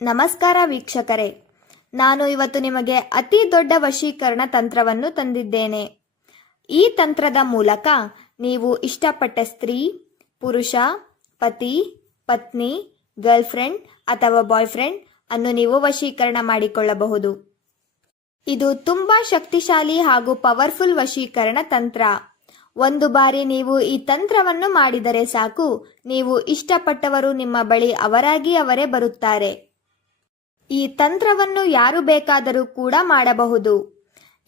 ನಮಸ್ಕಾರ ವೀಕ್ಷಕರೇ. ನಾನು ಇವತ್ತು ನಿಮಗೆ ಅತಿ ದೊಡ್ಡ ವಶೀಕರಣ ತಂತ್ರವನ್ನು ತಂದಿದ್ದೇನೆ. ಈ ತಂತ್ರದ ಮೂಲಕ ನೀವು ಇಷ್ಟಪಟ್ಟ ಸ್ತ್ರೀ, ಪುರುಷ, ಪತಿ, ಪತ್ನಿ, ಗರ್ಲ್ಫ್ರೆಂಡ್ ಅಥವಾ ಬಾಯ್ಫ್ರೆಂಡ್ ಅನ್ನು ನೀವು ವಶೀಕರಣ ಮಾಡಿಕೊಳ್ಳಬಹುದು. ಇದು ತುಂಬಾ ಶಕ್ತಿಶಾಲಿ ಹಾಗೂ ಪವರ್ಫುಲ್ ವಶೀಕರಣ ತಂತ್ರ. ಒಂದು ಬಾರಿ ನೀವು ಈ ತಂತ್ರವನ್ನು ಮಾಡಿದರೆ ಸಾಕು, ನೀವು ಇಷ್ಟಪಟ್ಟವರು ನಿಮ್ಮ ಬಳಿ ಅವರಾಗಿ ಅವರೇ ಬರುತ್ತಾರೆ. ಈ ತಂತ್ರವನ್ನು ಯಾರು ಬೇಕಾದರೂ ಕೂಡ ಮಾಡಬಹುದು.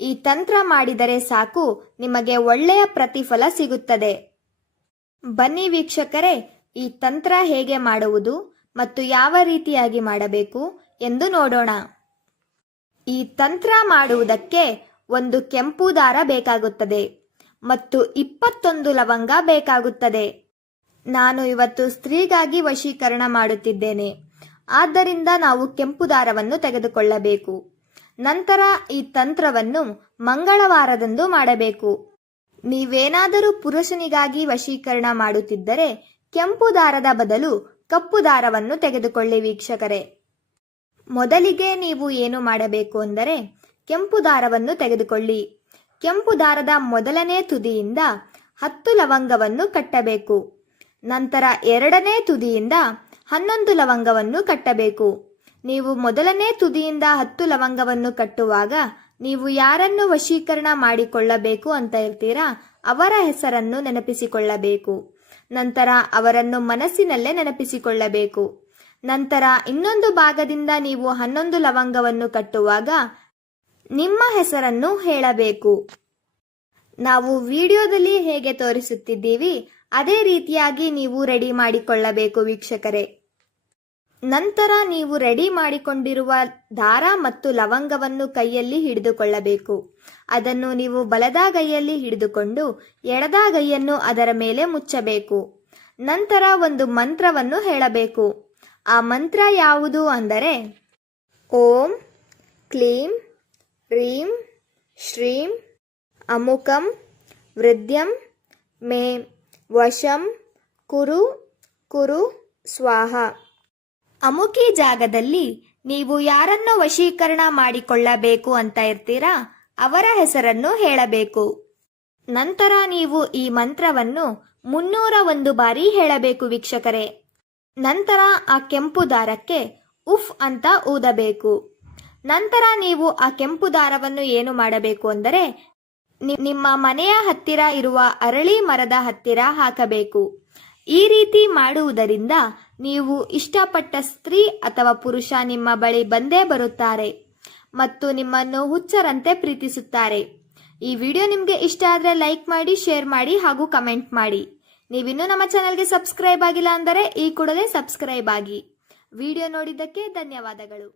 ಈ ತಂತ್ರ ಮಾಡಿದರೆ ಸಾಕು, ನಿಮಗೆ ಒಳ್ಳೆಯ ಪ್ರತಿಫಲ ಸಿಗುತ್ತದೆ. ಬನ್ನಿ ವೀಕ್ಷಕರೇ, ಈ ತಂತ್ರ ಹೇಗೆ ಮಾಡುವುದು ಮತ್ತು ಯಾವ ರೀತಿಯಾಗಿ ಮಾಡಬೇಕು ಎಂದು ನೋಡೋಣ. ಈ ತಂತ್ರ ಮಾಡುವುದಕ್ಕೆ ಒಂದು ಕೆಂಪು ದಾರ ಬೇಕಾಗುತ್ತದೆ ಮತ್ತು ಇಪ್ಪತ್ತೊಂದು ಲವಂಗ ಬೇಕಾಗುತ್ತದೆ. ನಾನು ಇವತ್ತು ಸ್ತ್ರೀಗಾಗಿ ವಶೀಕರಣ ಮಾಡುತ್ತಿದ್ದೇನೆ. ಆದ್ದರಿಂದ ನಾವು ಕೆಂಪು ದಾರವನ್ನು ತೆಗೆದುಕೊಳ್ಳಬೇಕು. ನಂತರ ಈ ತಂತ್ರವನ್ನು ಮಂಗಳವಾರದಂದು ಮಾಡಬೇಕು. ನೀವೇನಾದರೂ ಪುರುಷನಿಗಾಗಿ ವಶೀಕರಣ ಮಾಡುತ್ತಿದ್ದರೆ ಕೆಂಪು ದಾರದ ಬದಲು ಕಪ್ಪು ದಾರವನ್ನು ತೆಗೆದುಕೊಳ್ಳಿ ವೀಕ್ಷಕರೇ. ಮೊದಲಿಗೆ ನೀವು ಏನು ಮಾಡಬೇಕು ಅಂದರೆ ಕೆಂಪು ದಾರವನ್ನು ತೆಗೆದುಕೊಳ್ಳಿ. ಕೆಂಪು ದಾರದ ಮೊದಲನೇ ತುದಿಯಿಂದ ಹತ್ತು ಲವಂಗವನ್ನು ಕಟ್ಟಬೇಕು. ನಂತರ ಎರಡನೇ ತುದಿಯಿಂದ ಹನ್ನೊಂದು ಲವಂಗವನ್ನು ಕಟ್ಟಬೇಕು. ನೀವು ಮೊದಲನೇ ತುದಿಯಿಂದ ಹತ್ತು ಲವಂಗವನ್ನು ಕಟ್ಟುವಾಗ ನೀವು ಯಾರನ್ನು ವಶೀಕರಣ ಮಾಡಿಕೊಳ್ಳಬೇಕು ಅಂತ ಇರ್ತೀರಾ ಅವರ ಹೆಸರನ್ನು ನೆನಪಿಸಿಕೊಳ್ಳಬೇಕು. ನಂತರ ಅವರನ್ನು ಮನಸ್ಸಿನಲ್ಲೇ ನೆನಪಿಸಿಕೊಳ್ಳಬೇಕು. ನಂತರ ಇನ್ನೊಂದು ಭಾಗದಿಂದ ನೀವು ಹನ್ನೊಂದು ಲವಂಗವನ್ನು ಕಟ್ಟುವಾಗ ನಿಮ್ಮ ಹೆಸರನ್ನು ಹೇಳಬೇಕು. ನಾವು ವಿಡಿಯೋದಲ್ಲಿ ಹೇಗೆ ತೋರಿಸುತ್ತಿದ್ದೀವಿ, ಅದೇ ರೀತಿಯಾಗಿ ನೀವು ರೆಡಿ ಮಾಡಿಕೊಳ್ಳಬೇಕು ವೀಕ್ಷಕರೇ. ನಂತರ ನೀವು ರೆಡಿ ಮಾಡಿಕೊಂಡಿರುವ ದಾರ ಮತ್ತು ಲವಂಗವನ್ನು ಕೈಯಲ್ಲಿ ಹಿಡಿದುಕೊಳ್ಳಬೇಕು. ಅದನ್ನು ನೀವು ಬಲದಾಗೈಯಲ್ಲಿ ಹಿಡಿದುಕೊಂಡು ಎಡದಾಗೈಯನ್ನು ಅದರ ಮೇಲೆ ಮುಚ್ಚಬೇಕು. ನಂತರ ಒಂದು ಮಂತ್ರವನ್ನು ಹೇಳಬೇಕು. ಆ ಮಂತ್ರ ಯಾವುದು ಅಂದರೆ, ಓಂ, ಕ್ಲೀಂ, ರೀಂ, ಶ್ರೀಂ ಅಮುಕಂ ವೃದ್ಧಂ ಮೇ, ವಶಂ, ಕುರು ಕುರು, ಸ್ವಾಹ. ಅಮುಕಿ ಜಾಗದಲ್ಲಿ ನೀವು ಯಾರನ್ನು ವಶೀಕರಣ ಮಾಡಿಕೊಳ್ಳಬೇಕು ಅಂತ ಇರ್ತೀರಾ? ಅವರ ಹೆಸರನ್ನು ಹೇಳಬೇಕು. ನಂತರ ನೀವು ಈ ಮಂತ್ರವನ್ನು ಮುನ್ನೂರ ಒಂದು ಬಾರಿ ಹೇಳಬೇಕು ವೀಕ್ಷಕರೇ. ನಂತರ ಆ ಕೆಂಪು ದಾರಕ್ಕೆ ಉಫ್ ಅಂತ ಊದಬೇಕು. ನಂತರ ನೀವು ಆ ಕೆಂಪು ದಾರವನ್ನು ಏನು ಮಾಡಬೇಕು ಅಂದರೆ ನಿಮ್ಮ ಮನೆಯ ಹತ್ತಿರ ಇರುವ ಅರಳಿ ಮರದ ಹತ್ತಿರ ಹಾಕಬೇಕು. ಈ ರೀತಿ ಮಾಡುವುದರಿಂದ ನೀವು ಇಷ್ಟಪಟ್ಟ ಸ್ತ್ರೀ ಅಥವಾ ಪುರುಷ ನಿಮ್ಮ ಬಳಿ ಬಂದೇ ಬರುತ್ತಾರೆ ಮತ್ತು ನಿಮ್ಮನ್ನು ಹುಚ್ಚರಂತೆ ಪ್ರೀತಿಸುತ್ತಾರೆ. ಈ ವಿಡಿಯೋ ನಿಮಗೆ ಇಷ್ಟ ಆದರೆ ಲೈಕ್ ಮಾಡಿ, ಶೇರ್ ಮಾಡಿ ಹಾಗೂ ಕಮೆಂಟ್ ಮಾಡಿ. ನೀವಿನ್ನೂ ನಮ್ಮ ಚಾನಲ್ಗೆ ಸಬ್ಸ್ಕ್ರೈಬ್ ಆಗಿಲ್ಲ ಅಂದರೆ ಈ ಕೂಡಲೇ ಸಬ್ಸ್ಕ್ರೈಬ್ ಆಗಿ. ವಿಡಿಯೋ ನೋಡಿದ್ದಕ್ಕೆ ಧನ್ಯವಾದಗಳು.